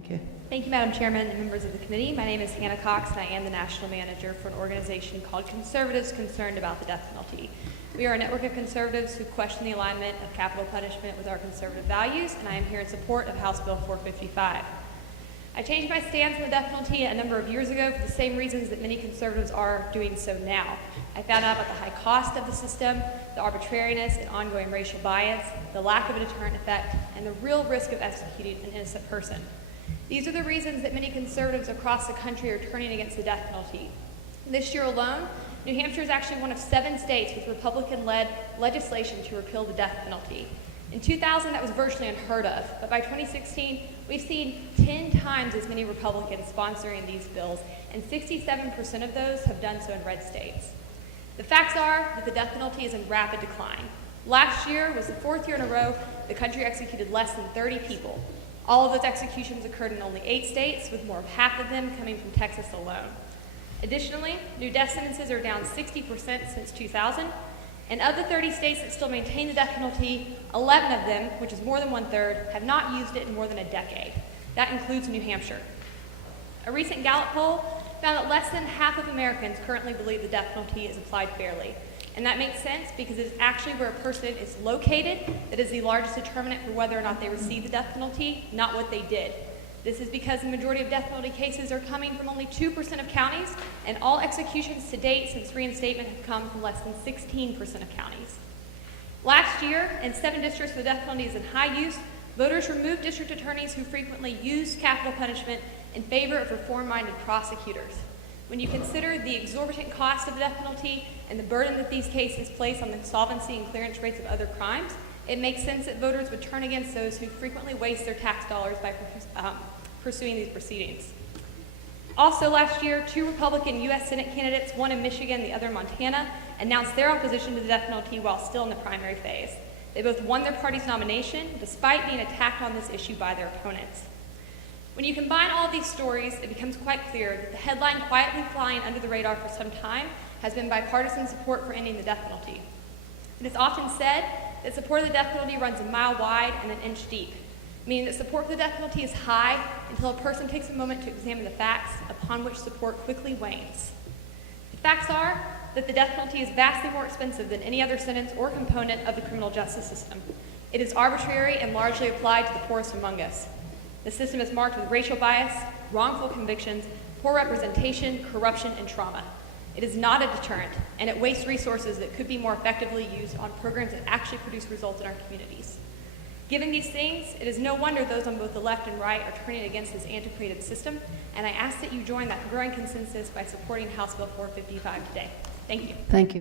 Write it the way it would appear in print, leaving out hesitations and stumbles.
Thank you. Thank you, Madam Chairman and members of the committee. My name is Hannah Cox, and I am the national manager for an organization called Conservatives Concerned About the Death Penalty. We are a network of conservatives who question the alignment of capital punishment with our conservative values, and I am here in support of House Bill 455. I changed my stance on the death penalty a number of years ago for the same reasons that many conservatives are doing so now. I found out about the high cost of the system, the arbitrariness and ongoing racial bias, the lack of a deterrent effect, and the real risk of executing an innocent person. These are the reasons that many conservatives across the country are turning against the death penalty. This year alone, New Hampshire is actually one of 7 states with Republican-led legislation to repeal the death penalty. In 2000, that was virtually unheard of, but by 2016, we've seen 10 times as many Republicans sponsoring these bills, and 67% of those have done so in red states. The facts are that the death penalty is in rapid decline. Last year was the 4th year in a row the country executed less than 30 people. All of those executions occurred in only 8 states, with more of half of them coming from Texas alone. Additionally, new death sentences are down 60% since 2000, and of the 30 states that still maintain the death penalty, 11 of them, which is more than 1/3, have not used it in more than a decade. That includes New Hampshire. A recent Gallup poll found that less than half of Americans currently believe the death penalty is applied fairly. And that makes sense because it is actually where a person is located that is the largest determinant for whether or not they receive the death penalty, not what they did. This is because the majority of death penalty cases are coming from only 2% of counties, and all executions to date since reinstatement have come from less than 16% of counties. Last year, in 7 districts where the death penalty is in high use, voters removed district attorneys who frequently used capital punishment in favor of reform-minded prosecutors. When you consider the exorbitant cost of the death penalty and the burden that these cases place on the solvency and clearance rates of other crimes, it makes sense that voters would turn against those who frequently waste their tax dollars by pursuing these proceedings. Also last year, 2 Republican U.S. Senate candidates, one in Michigan, the other in Montana, announced their opposition to the death penalty while still in the primary phase. They both won their party's nomination despite being attacked on this issue by their opponents. When you combine all of these stories, it becomes quite clear that the headline quietly flying under the radar for some time has been bipartisan support for ending the death penalty. It is often said that support of the death penalty runs a mile wide and an inch deep, meaning that support for the death penalty is high until a person takes a moment to examine the facts, upon which support quickly wanes. The facts are that the death penalty is vastly more expensive than any other sentence or component of the criminal justice system. It is arbitrary and largely applied to the poorest among us. The system is marked with racial bias, wrongful convictions, poor representation, corruption, and trauma. It is not a deterrent, and it wastes resources that could be more effectively used on programs that actually produce results in our communities. Given these things, it is no wonder those on both the left and right are turning against this antiquated system, and I ask that you join that growing consensus by supporting House Bill 455 today. Thank you. Thank you.